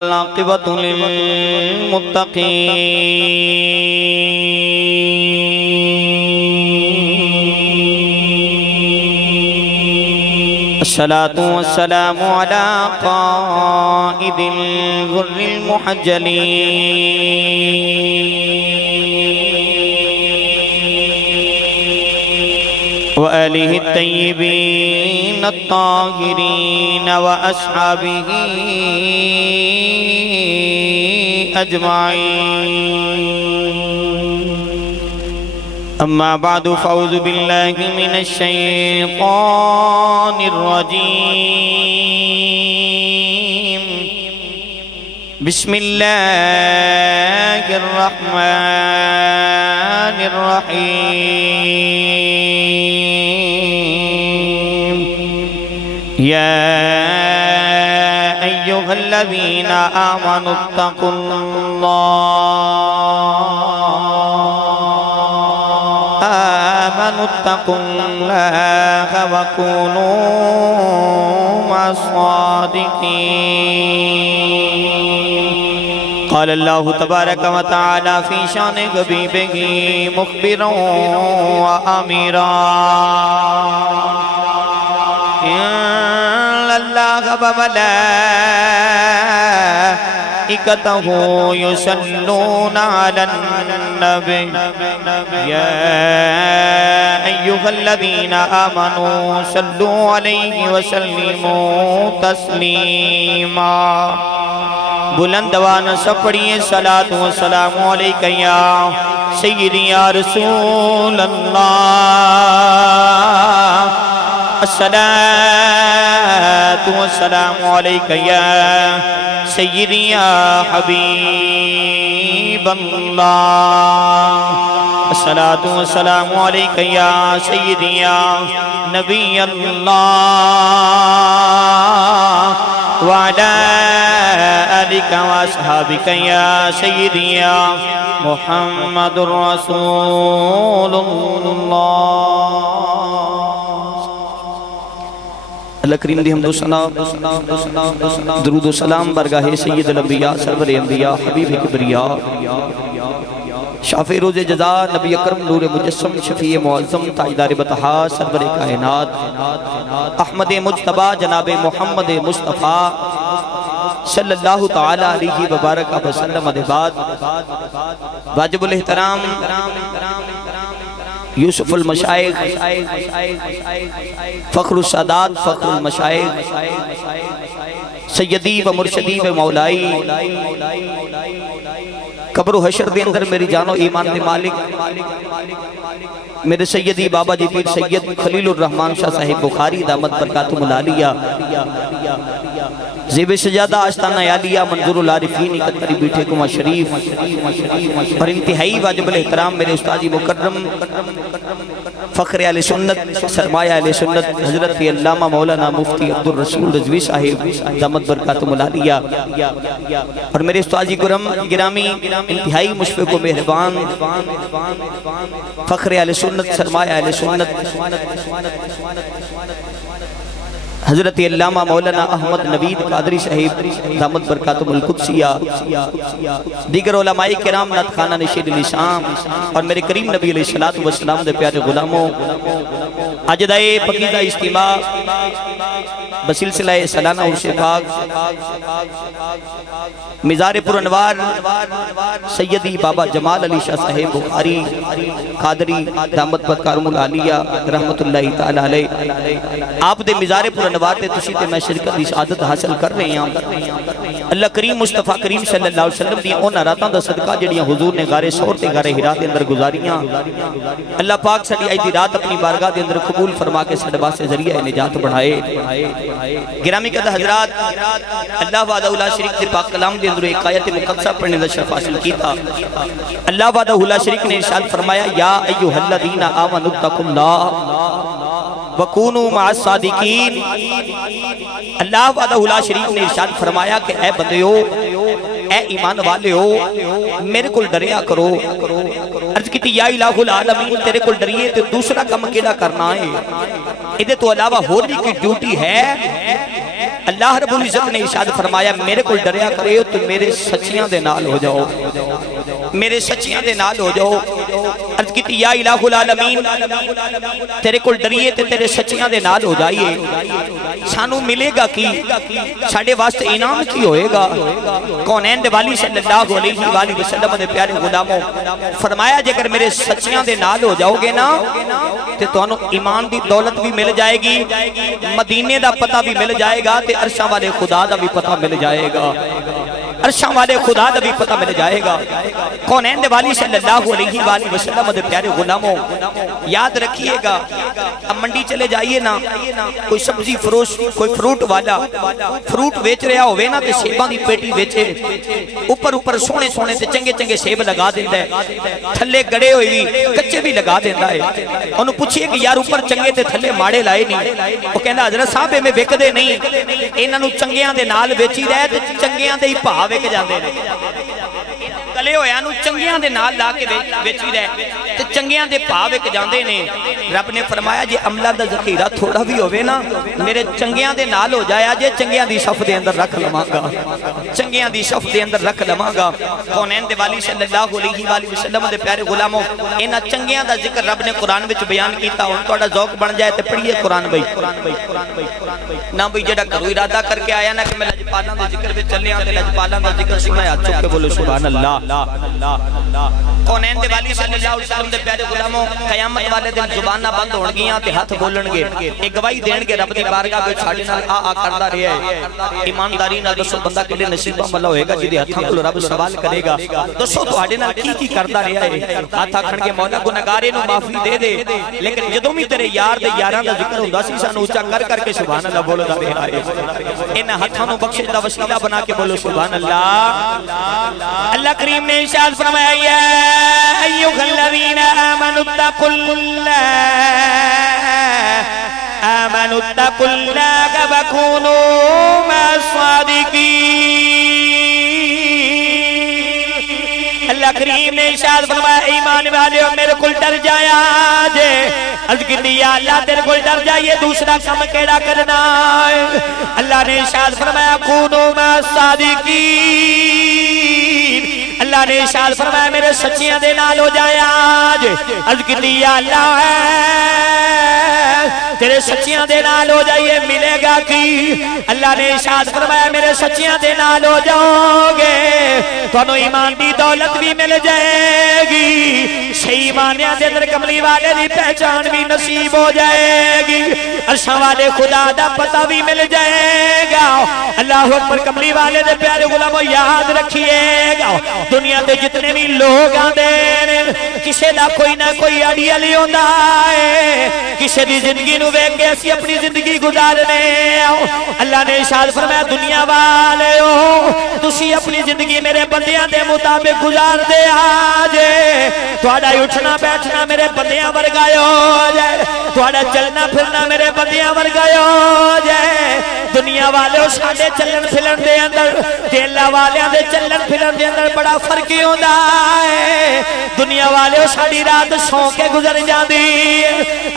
العاقبۃ للمتقین الصلاة والسلام علی قائد الغر المحجلین وآلہ الطیبین الطاہرین وأصحابہ اجمعین اما بعد فاعوذ باللہ من الشیطان الرجیم بسم اللہ الرحمن الرحیم یا أيها الذين آمنوا اتقوا الله وكونوا مع الصادقين قال الله تبارك وتعالى في شان حبيبه مخبرا وآمرا اللہ وملائکتہ یصلون علی النبی یا ایہا الذین آمنوا صلوا علیہ وسلموا تسلیما بلند آواز سے پڑھیے صلاۃ و سلام علیکہ یا سیدی یا رسول اللہ الصلاة والسلام علیکہ یا سیدی یا حبیب اللہ الصلاة والسلام علیکہ یا سیدی یا نبی اللہ وعلا آلکہ واصحابکہ یا سیدی یا محمد رسول اللہ اللہ کریم دی حمد و ثنا درود و سلام برگاہ سید الانبیاء سرور انبیاء حبیب کبریاء شافع روز جزا نبی اکرم نور مجسم شفیع معظم تاجدار بطحا سرور کائنات احمد مجتبہ جناب محمد مصطفیٰ صلی اللہ تعالی علیہ وبارک وسلم بعد واجب الاحترام یوسف المشائخ فخر السادات فخر المشائخ سیدی و مرشدی و مولائی قبر و حشر دے اندر میری جان و ایمان دے مالک میرے سیدی بابا جی پیر سید خلیل الرحمن شاہ صاحب بخاری دامت برکاتم العالیہ زیب سجادہ آستانہ یالیہ منظور العارفین اکتری بیٹھے کمہ شریف اور انتہائی واجب الاحترام میرے استاذی مکرم فخر اہل سنت سرمایہ اہل سنت حضرت علامہ مولانا مفتی عبدالرسول رضوی صاحب دامت برکاتم العالیہ اور میرے استاذی گرامی انتہائی مشفق و مہربان فخر اہل سنت سرمایہ اہل سنت حضرت علامہ مولانا احمد نوید قادری صاحب دامت برکاتم القدسیہ دیگر علماء کرام نعت خانہ نشید الاسلام اور میرے کریم نبی علیہ السلام دے پیارے غلاموں اجدائے پقیدہ اجتماع بسلسلہ سلانہ عرش پاک مزار پر انوار سیدی بابا جمال علی شاہ صاحب بخاری قادری دامت برکاتم العالیہ رحمت اللہ تعالی علیہ آپ دے مزار پر انوار دے تشیدے میں شرکت دی سعادت حاصل کر رہے ہیں اللہ کریم مصطفیٰ کریم صلی اللہ علیہ وسلم دی اونا راتاں دا صدقہ جڑیاں حضور نے غارِ سور تے غارِ ہرا دے اندر گزاریاں اللہ پاک سڑی آئی دی رات اپنی بارگاہ دے اندر قبول فرما کے صدبہ سے ذریعہ نجات بڑھائے گرامی قدر حضرات اللہ وعدہ اللہ شریک دے پاک کلام دے اندر ایک آیت مقدسہ پڑھنے دا شرف حاصل کی تھا اللہ وعدہ اللہ شریک نے ارشاد فرمایا یا ایوہ الذین آمنوا اتقوا اللہ وَكُونُوا مَعَ الصَّادِقِينَ اللہ وعدہ لا شریک نے ارشاد فرمایا کہ اے بندیو اے ایمان والے ہو میرے کل ڈریا کرو عرض کی تھی یا الہ العالمین تیرے کل ڈریے تو دوسرا کم کیڑا کرنا ہے ادھے تو علاوہ ہو رہی کی ڈیوٹی ہے اللہ رب العزت نے ارشاد فرمایا میرے کو ڈریا کرے ہو تو میرے سچیاں دے نال ہو جاؤ، میرے سچیاں دے نال ہو جاؤ۔ عرض کی یا الہ العالمین تیرے کو ڈریے تے تیرے سچیاں دے نال ہو جائیے، سانو ملے گا کی، ساڑے واسطے انعام کی ہوئے گا؟ کونین دے والی صلی اللہ علیہ وآلہ وسلم دے پیارے غلاموں فرمایا جے اگر میرے سچیاں دے نال ہو جاؤ گے نا تے تو انہوں ایمان دی دولت بھی مل جائے گی، مدینے دا پتہ بھی مل جائے گا تے عرشاں والے خدا دا بھی پتہ مل جائے گا، عرشاں والے خدا دا بھی پتہ مل جائے گا۔ کونین دے والی صلی اللہ علیہ وآلہ وسلم دے پیارے غلاموں یاد رکھیے گا، اب منڈی چلے جائیے نا، کوئی سبزی فروش، کوئی فروٹ والا فروٹ ویچ رہا ہوئے نا تے سیباں دی پیٹی ویچے، اوپر سونے سونے تے چنگے چنگے سیب لگا دیندہ ہے، تھلے گڑے ہوئی بھی کچے بھی لگا دیندہ ہے۔ انہوں پوچھئے کہ یار اوپر چنگے تے تھلے ماڑے لائے نہیں، وہ کہنا حضرت صاحب میں وک دے نہیں، انہوں چنگیاں دے نال ویچی رہے تے چنگیاں دے ہی پاہ وک جاندے نے، کلے ہوئے انہوں چنگیاں دے نال لا کے ویچی رہے تے چنگیاں دے پاہ وک جاندے نے۔ رب نے فرمایا جے عملہ دا ذخیرہ تھوڑا بھی ہوئے نا میرے چنگیاں دے نال ہو جایا جے چنگیاں دی صف دے اندر رکھ لماں گا، چنگیاں دی صف دے اندر رکھ لماں گا۔ کونین دے والی صلی اللہ علیہ وآلہ وسلم دے پیارے غلاموں انہاں چنگیاں دا ذکر رب نے قرآن وچ بیان کیتا، ان توڑا ذوق بن جائے تے پڑھیے قرآن بھئی نہ بھئی جڑا کرو ارادہ کر کے آیا نا کہ میں لجپالاں دے ذکر وچ چلے آن تے لجپالاں دا ذکر سنایا چک کے بولو سبحان اللہ۔ کونین دے والی صلی اللہ علیہ وسلم دے پیارے غلاموں قیامت والے دن زبانہ بند ہون گیاں تے ہاتھ بولن گے، ایک گواہی دین گے رب دی بارگاہ وچ ساڈے نال آ کردا رہیا ہے۔ ایمانداری نال دسو بندہ کیڑے نصیباں والا ہوئے گا جدے ہتھاں کول رب سوال کرے گا، دسو تواڈے نال کی کردا رہیا ہے؟ ہاتھ آکھن کے مولا گنہگارے نو معافی دے دے، لیکن جدوں بھی تیرے یار دے یاراں دا ذکر ہوندا سی سانو اونچا کر کے سبحان اللہ بولدا رہیا ہے۔ انہاں ہتھاں نو بخشش دا وسیلہ بنا کے بولو سبحان اللہ۔ اللہ کریم نے ارشاد فرمایا یا ایھا الذین آمنوا اتقوا اللہ وکونوا مع الصادقین۔ اللہ کریم نے ارشاد فرمایا ایمان والیو میرے کول ڈر جایا جے، عرض کی یا اللہ تیرے کول ڈر جائیے دوسرا کام کیڑا کرنا ہے؟ اللہ نے ارشاد فرمایا کونوا مع الصادقین، اللہ نے ارشاد فرمایا میرے سچیاں دے نال ہو جایا جے، عرض کی یا اللہ تیرے سچیاں دے نال ہو جائیے ملے گا کی؟ اللہ نے ارشاد فرمایا میرے سچیاں دے نال ہو جاؤ گے تو انہوں ایمان دی دولت بھی مل جائے گی، صحیح ایمانیاں دے اندر کملی والے دی پہچان بھی نصیب ہو جائے گی، عرشاں والے خدا دا پتہ بھی مل جائے گا۔ اللہ اکبر، کملی والے دے پیارے غلاموں یاد رکھیے گا دنیا تے جتنے بھی لوگ آندے کسے دا کوئی نہ کوئی اڑی علی ہوندا ہے، کسے دی زندگی نو ویکھ کے اسی اپنی زندگی گزارنے آؤ۔ اللہ نے ارشاد فرمایا دنیا والے ہو تسی اپنی زندگی میرے بندیاں دے مطابق گزار دے آجے، تھوڑا اٹھنا بیٹھنا میرے بندیاں ورگا ہو جائے، تھوڑا چلنا پھرنا میرے بندیاں ورگا ہو جائے۔ دنیا والے ہو ساڑے چلن پھلن دے اندر تے اللہ والیاں دے چلن پھلن دے اندر بڑا فرقی ہوندہ ہے۔ دنیا والے ہو ساڑی رات سو کے گزر جاندی،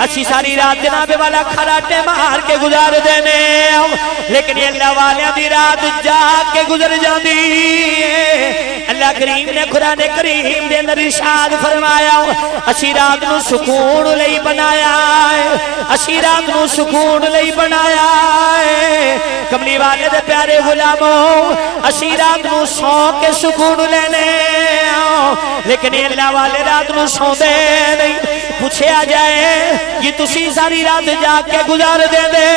اچھی ساری رات جناب والا کھراٹے مار کے گزار دینے، لیکن یہ اللہ والیاں دی رات جاگ کے گزر جاندی۔ اللہ کریم نے قرآن کریم دے اندر ارشاد فرمایا اسی رات نو سکون لئی بنایا ہے، اسی رات نو سکون لئی بنایا ہے۔ کملی والے دے پیارے غلاموں اسی رات نو سو کے سکون لینے، لیکن یہ اللہ والے رات نو سو دے نہیں۔ پوچھے آ جائے یہ تسی ساری رات جا کے گزار دے دے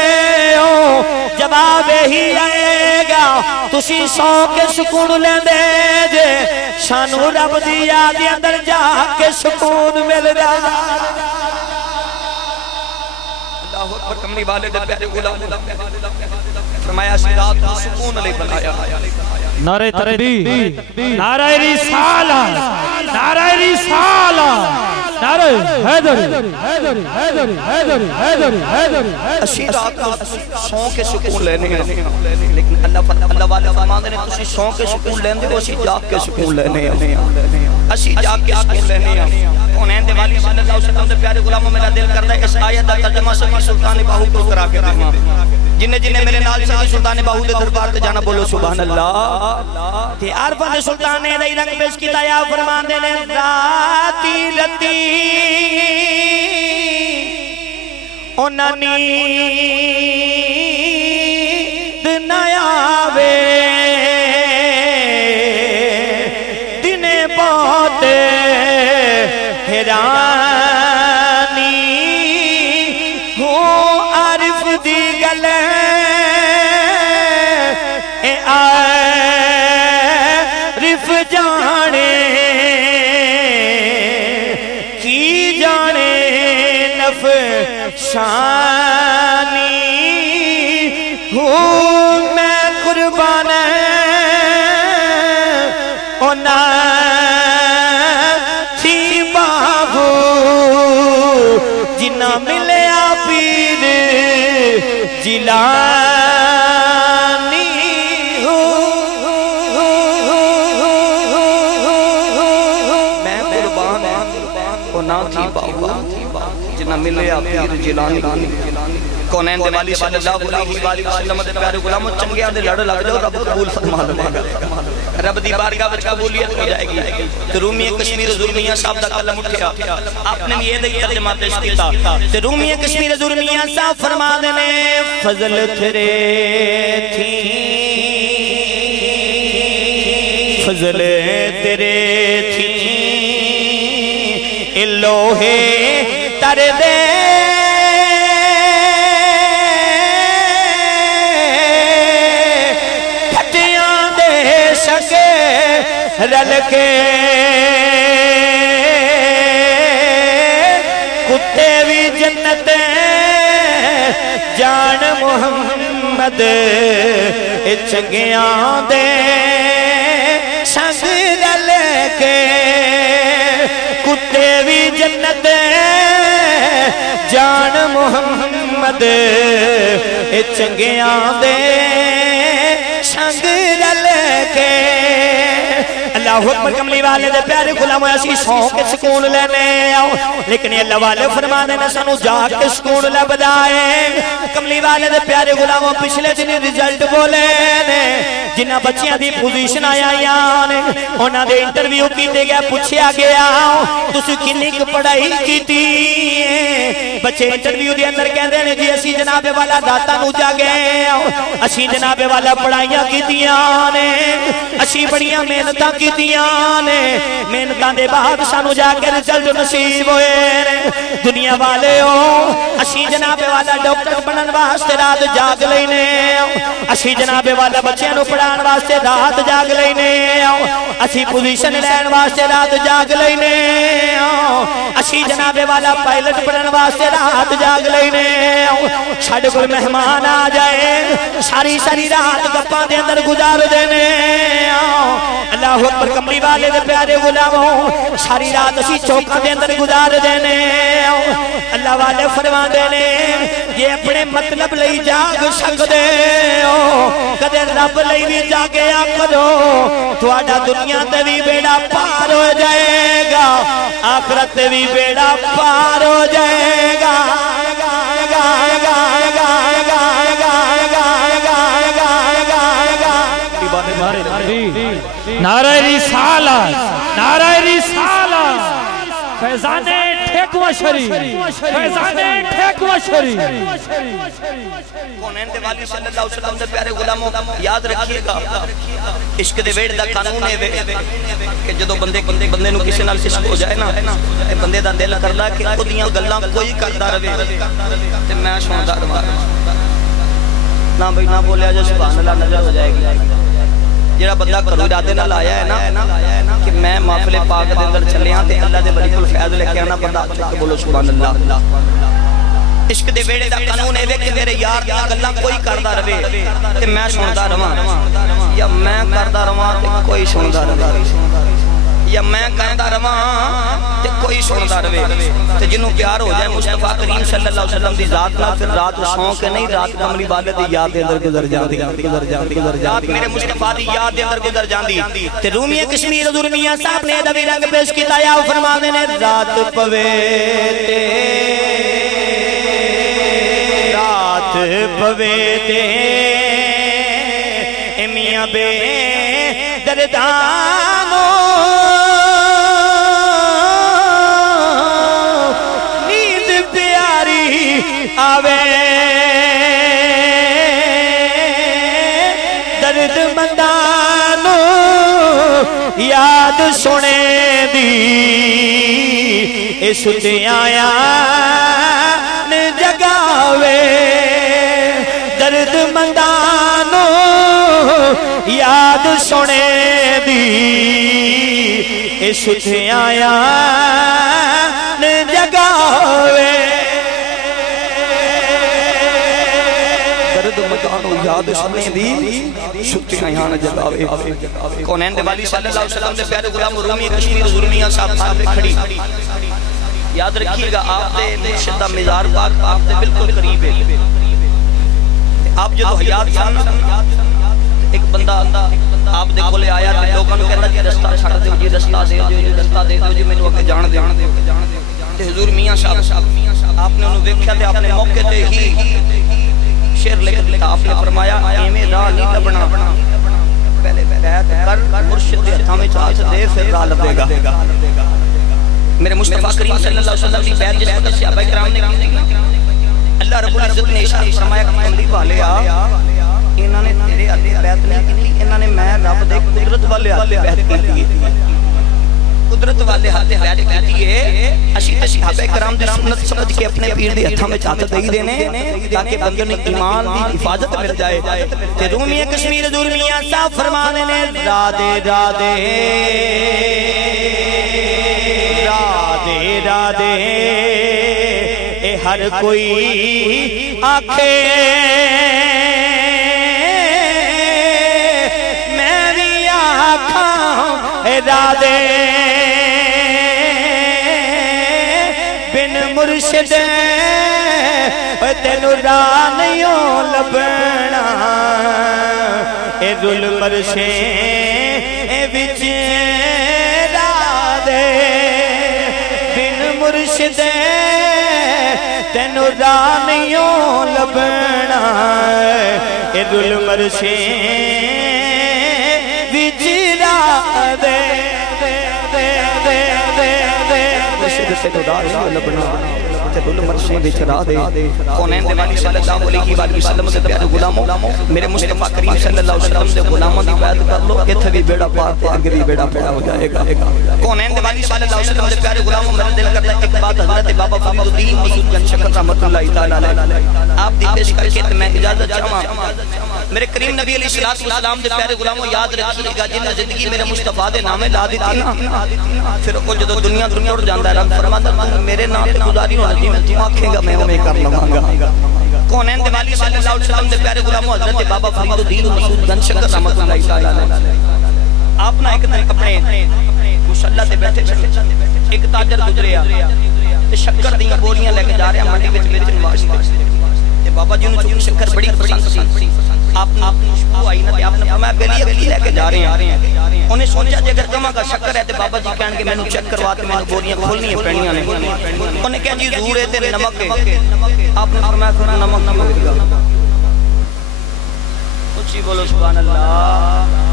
ہو، جواب ہی آئے گا تسی سو کے سکون لے دے جے، شانو رب دی یاد اندر جا کے سکون مل جائے۔ اللہ اکبر، کملی والے دے پیارے غلام فرمایا اسی رات کو سکون لے بنایا۔ نعرہ تکبیر، نعرہ رسالہ، نعرہ رسالہ، نعرہ حیدری، حیدری، حیدری، حیدری، حیدری، حیدری۔ اسی رات کو سو کے سکون لینے ہیں، لیکن اللہ والے فرماندے نے تسی سو کے سکون لیندے ہو، اسی جاگ کے سکون لینے ہیں، اسی جاگ کے سکون لینے ہیں۔ کونین دے والی صلی اللہ علیہ وسلم دے پیارے غلاموں میرا دل کرتا ہے اس آیت دا ترجمہ سبھی سلطان باہو کو کرا کے دیں، جنہیں جنہیں میرے نال سے سلطان باہو دے دربار تے جانا بولو سبحان اللہ کہ عارفہ دے سلطان نے دائی رنگ پیش کی تایا فرمان دے نے راتی رتی اونا نیند نیاوے دنے بہت حیرانی ہوں عارف دی گلے اے عارف جانے کی جانے نفشانی ہوں میں قربان اونا تھی باہو جنہ ملے پیر جیلانی میں قربان اونا تھی باہو جنہ ملے پیر جیلانی کونین دے والی صلی اللہ علیہ وسلم دے پیارے غلاموں چنگیاں دے لڑ لگ جاؤ رب قبول فرما لے گا رب دی بارگاہ وچ قبولیت ہو جائے گی تے رومی کشمیر زرمیاں صاحب دا کلم اٹھیا آپ نے یہ دے ترجمہ پیش کیتا تے رومی کشمیر زرمیاں صاحب فرما دے نے فضل تیرے تھی فضل تیرے تھی الوہے تر دے رل کے کتے بھی جنت جان محمد چنگیاں دے سنگ رل کے کتے بھی جنت جان محمد چنگیاں دے سنگ رل کے اللہ اکبر کملی والے دے پیارے غلاموں ایسی سون کے سکون لینے آؤ لیکن یہ اللہ والے فرمانے نے سانو جا کے سکون لے بدائے کملی والے دے پیارے غلاموں پچھلے دن ریزلٹ بولے نے جنہ بچیاں دی پوزیشن آیا نے انہاں دے انٹرویو کیتے گیا پوچھیا گیا تسی کنی کی پڑھائی کیتی بچے انٹرویو دے اندر کہندے نے جی اسی جناب والا داتا نو جا گئے اسی جناب والا پڑھائیاں کیتیاں نے اسی بڑیاں محنتاں کیتیاں نے محنتاں دے بعد سانو جا کے رزلٹ نصیب ہوئے دنیا والے ہو اسی جناب والا ڈاکٹر بنن واسطے رات جاگ لینے اسی جناب والا بچیاں نو پڑھان واسطے رات جاگ لینے اسی پوزیشن لین واسطے رات جاگ لینے اسی جناب والا پائلٹ بنن واسطے رات جاگ لینے ساڈے کول مہمان آ جائے ساری ساری رات گپاں دے اندر گزار دینے اللہ اکبر کملی والے دے پیارے غلاموں ساری رات اسی چوکاں دے اندر گزار دینے اللہ والے فرما دینے یہ اپنے مطلب لئی جاگ سکدے ہو کدے رب لئی بھی جاگیا کرو تہاڈا دنیا تے بھی بیڑا پار ہو جائے گا آخرت تے بھی بیڑا پار ہو جائے گا نعرہ رسالت نعرہ رسالت فیضان ٹھیکوہ شریف فیضان ٹھیکوہ شریف کونین دے والی صلی اللہ علیہ وسلم دے پیارے غلاموں یاد رکھیے گا عشق دے ویڑ دا قانون ہے کہ جدو بندے نو کسی نال عشق ہو جائے نا بندے دا دل کردا کہ خودیاں گلاں کوئی کردا رہے تے میں سندا رہواں نہ بھائی نہ بولیا جو سبحان اللہ نظر ہو جائے گی جڑا بندہ کرو ارادے نال آیا ہے نا کہ میں محفل پاک دے اندر چلیاں تے اللہ دے ولی کول فیض لے کے آنا بندہ اچھے بولو سبحان اللہ عشق دے ویڑے دا قانون ہے کہ میرے یار دی گلاں کوئی کردا رہے تے میں سندا رہواں یا میں کردا رہواں تے کوئی سندا رہے یا میں کردا رہواں تے کوئی سندا رہے تے جنوں پیار ہو جائے مصطفیٰ کریم صلی اللہ علیہ وسلم دی ذات نال پھر رات سو کے نہیں رات کملی والے دی یاد دے اندر گزر جاندی رات میرے مصطفیٰ دی یاد دے اندر گزر جاندی تے رومی کشمیر زرمیاں صاحب نے ادبی رنگ پیش کیتا یا فرماندے نے رات پوے تے رات پوے دے میاں بے دردانو نیند پیاری آوے درد مندانو یاد سنے دی اس تے آیا جگاوے درد مندانو یاد سنے دی اس تے آیا جگاوے درد مندانو یاد سنے دی ستے آیا جگاوے کونین دے والی صلی اللہ علیہ وسلم دے پیارے غلام رومی کشمیر حضور میاں صاحب پہ کھڑی یاد رکھیے گا آپ دے مرشد دا مزار پاک آپ دے بالکل قریب ہے آپ جو تو حیات سن ایک بندہ آپ دے کھولے آیا تھے لوگوں نے کہنا جی رستہ چھڑ دے جی رستہ دے رستہ دے جی میں نے وقت جان دے حضور میاں صاحب آپ نے انہوں دیکھا تھے آپ نے موقع تے ہی شیر لکھ لکھا آپ نے فرمایا ایمیں راہ نہیں لبنا پہلے بیعت کر مرشد دے ہتھاں چاہت دے پھر راہ لبے گا میرے مصطفیٰ کریم صلی اللہ علیہ وسلم کی بیعت جس وقت صحابہ کرام نے کی اللہ رب العزت نے اشارہ فرمایا کہ کملی والے انہوں نے تیرے ہاتھ بیعت نہیں کی انہوں نے میں رب دے قدرت والے ہاتھ بیعت کی قدرت والے ہاتھ بیعت کی ہے اشیت صحابہ کرام دی سنت سمجھ کے اپنے پیر دی ہتھاں میں چاہت دے دینے تاکہ بندے نے ایمان دی حفاظت مل جائے تے رومی کشمیر حضور میاں صاحب فرمانے نے رادے رادے رادے اے ہر کوئی آنکھے میں بھی آنکھاں اے رادے بن مرشد تینوں راہ نہیں لبنا اے ذل مرشے اے بچ رادے مرشد تینوں راہ نہیں لبنا اے ذل مرشے وچرا دے مرشد تینوں راہ نہیں لبنا تے ذل مرشے وچرا دے کونین دے والی صلی اللہ علیہ وسلم دے پیارے غلاموں میرے مصطفیٰ کریم صلی اللہ علیہ وسلم دے غلاموں دی بیعت کر لو ایتھے بھی بیڑا پار تے اگے بھی بیڑا پیڑا ہو جائے گا کونین دے والی صلی اللہ علیہ وسلم دے پیارے غلاموں میرا دل کرتا ہے ایک بات حضرت بابا فرید الدین مسعود گنج شکر رحمۃ اللہ تعالی علیہ آپ دی پیش کر کے میں اجازت چاہواں میرے کریم نبی علیہ السلام دے پیارے غلاموں یاد رکھیے گا جن زندگی میرے مصطفیٰ دے نامے لا دیتی نا پھر وہ جدو دنیا ٹر جاندا ہے رب فرماتا ہے میرے نام تے گزاری ہونا جی میں تو آکھے گا میں اوے کر لواں گا کونین دے والی صلی اللہ علیہ وسلم دے پیارے غلاموں حضرت بابا فرید الدین مسعود گنج شکر رحمۃ اللہ تعالی علیہ آپ نا ایک دن اپنے مصلی تے بیٹھے ایک تاجر گزریا تے شکر دیاں بوریاں لے کے جا رہا منڈی وچ بیچن واسطے تے بابا جی نوں چون شکر بڑی پسند سی آپ نے خوشبو آئی نا تے آپ نے فرمایا بیلی لے کے جا رہے ہیں انہیں سوچا جے اگر کما کا شکر ہے تے بابا جی کہن کے مینوں چیک کروا تے مینوں بوریاں کھولنی پینیاں نے انہیں کہا جی حضور ہے تے نمک ہے آپ نے فرمایا پھر نمک نہ ہوگا اچھی بولو سبحان اللہ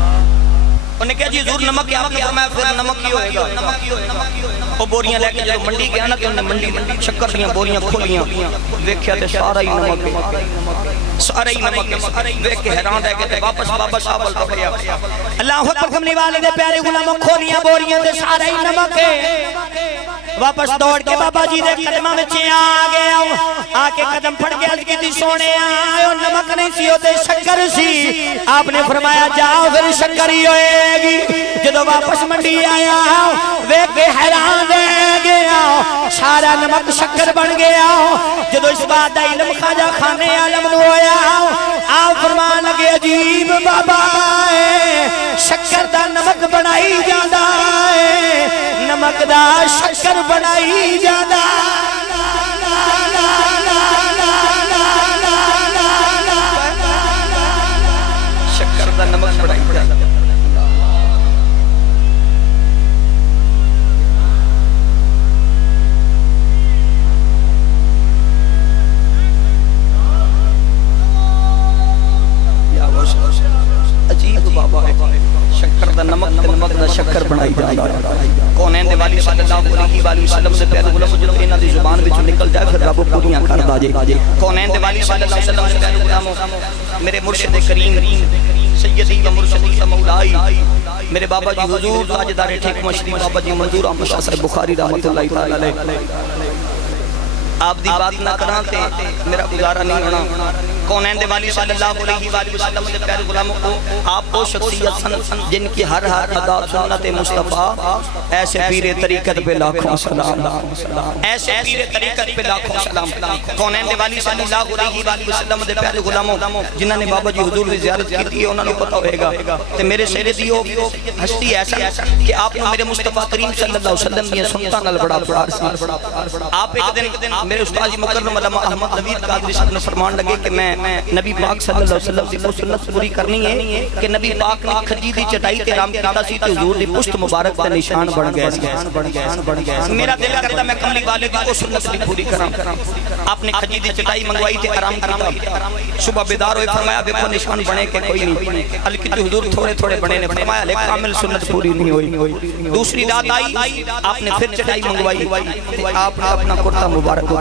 انہیں کہا جی حضور نمک ہے آپ نے فرمایا پھر نمک ہی ہوئے گا وہ بوریاں لے کے جب منڈی گیا نا کہ انہیں منڈی شکر دیاں بوریاں کھولیاں دیکھیا تے سارا ہی نمک ہے سارا ہی نمک ہے دیکھ کے حیران رہ گئے تے واپس بابا صاحب پکڑیا اللہ اکبر کملی والے دے پیارے غلاموں کھولیاں بوریاں تے سارا ہی نمک ہے واپس دوڑ کے بابا جی دے قدمہ میں آ گیا آکے قدم پھڑ گیا کی سونے آئے نمک نہیں سی ہوتے شکر سی آپ نے فرمایا جاؤ پھر شکر ہی ہوئے گی جدو واپس منڈی آیا ویک کے حیران رہ گیا سارا نمک شکر بن گیا جدو اس بات دا علم خواجہ خانے عالم نو ہویا آپ فرمان لگے عجیب بابا شکر دا نمک بنائی جاندہ نمک دا شکر بنائی جاندہ شکر دا نمک بنائی جاندہ نمک دا شکر بنائی جاتا ہے کونین دے والی صلی اللہ علیہ وآلہ وسلم سے پیارے غلام جنہوں انہاں دی زبان وچوں نکل جائے پھر رب پوریاں کر دا جے کونین دے والی صلی اللہ علیہ وسلم سے پیارے غلام میرے مرشد کریم سیدی و مرشدی و مولائی میرے بابا جی حضور تاجدار ٹھیک مشری بابا جی منظور احمد شاہ صاحب بخاری رحمت اللہ تعالی علیہ آپ دی بات نہ کراتے میرا گزارا نہیں ہونا کونین دے والی صلی اللہ علیہ وآلہ وسلم کے پیارے غلاموں کو آپ وہ شخصیت سن جن کی ہر ادا سنت مصطفیٰ ایسے پیر طریقت پہ لاکھوں سلام ایسے پیر طریقت پہ لاکھوں سلام کونین دے والی صلی اللہ علیہ وآلہ وسلم کے پیارے غلاموں جنہوں نے بابا جی حضور کی زیارت کی تھی انہوں نے پتہ ہوئے گا کہ میرے سیدیوں ہستی ایسا کہ آپ نے میرے مصطفیٰ کریم صلی اللہ علیہ وسلم یہ سنتا نل بڑا پیار سی آپ ایک دن میرے استاد مکرم علامہ احمد نوید قادری صاحب نے فرمان لگے کہ میں نبی پاک صلی اللہ علیہ وسلم کی وہ سنت پوری کرنی ہے کہ نبی پاک نے کھجی دی چٹائی تے رام کیتا سی تے حضور دی پشت مبارک تے نشان بن گئے میرا دل کرتا میں کملی والے کی وہ سنت بھی پوری کراں آپ نے کھجی دی چٹائی منگوائی تے آرام کیتا صبح بیدار ہوئے فرمایا دیکھو نشان بنے کہ کوئی نہیں ہلکی تو حضور تھوڑے تھوڑے بنے نے فرمایا لے کامل سنت پوری نہیں ہوئی دوسری رات آئی آپ نے پھر چٹائی منگوائی آپ نے اپنا کرتا مبارک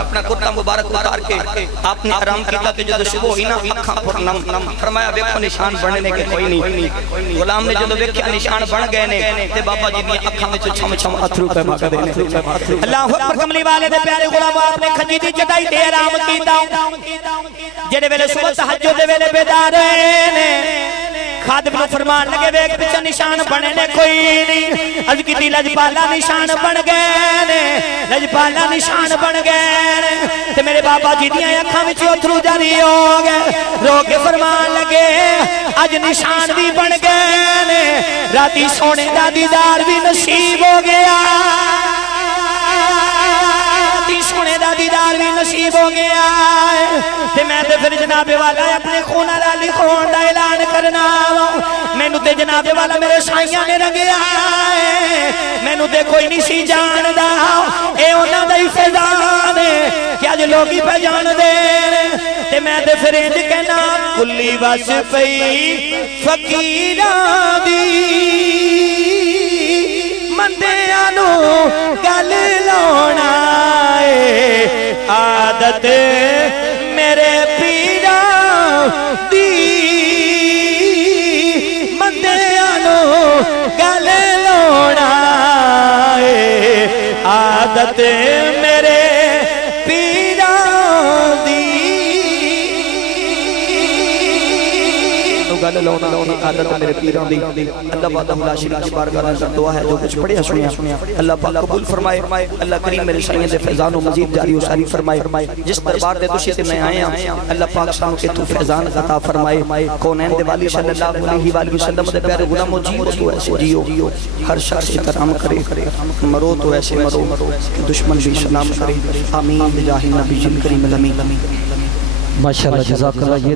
اپنا کرتا مبارک اتار کے آپ نے آرام کیتا کہ جدو صبح ہوئی نا اکھاں پر نم فرمایا دیکھو نشان بننے کے کوئی نہیں غلام نے جدو دیکھا نشان بن گئے نے تے بابا جی بھی اکھاں میں چھم چھم اتھرو پہ ماں دے اللہ اکبر کملی والے دے پیارے غلام آپ نے کھجی دی چٹائی تے آرام کیتا جڑے ویلے صبح تہجد دے ویلے بیدار نے خادم نے فرمان لگے ویک پچھا نشان بنے نے کوئی نہیں عرض کی لجپالا نشان بن گئے نے لجپالا نشان بن گئے نے تے میرے بابا جی دیاں اکھاں وچ اتھرو جاری ہو گئے رو کے فرمان لگے اج نشان بھی بن گئے نے راتی سونے دا دیدار بھی نصیب ہو گیا سونے دا دیدار بھی نصیب ہو گیا تے میں تے پھر جناب والا اپنے خون علی خون دا اعلان کرنا میں نو تے جناب والا میرے سائیاں نے رنگیا میں نو تے کوئی نہیں سی جان دا اے انہاں دا ہی فیضان کہ اج لوگی پہ جان دے تے میں تے پھر انج کہنا کلی وس پئی فقیراں دی مندیاں نو گل لاونا عادت میرے پیراں دی مندیاں نو گل لاونا عادت میرے پیراں دی گل لاونا عادت میرے پیراں دی اللہ وحدہ لا شریک کے بارگاہ میں دعا ہے جو کچھ پڑھیا سنیا اللہ پاک قبول فرمائے اللہ کریم میرے سائیں دے فیضان و مزید جاری و ساری فرمائے جس دربار دے تشیے تے میں آیا اللہ پاک سانو کے تو فیضان عطا فرمائے کونین دے والی صلی اللہ علیہ وآلہ وسلم دے پیارے غلامو جیو تو ایسے جیو ہر شخص احترام کرے مرو تو ایسے مرو دشمن بھی سلام کرے آمین بجاہ نبی جل کریم الامین ماشاءاللہ جزاک اللہ.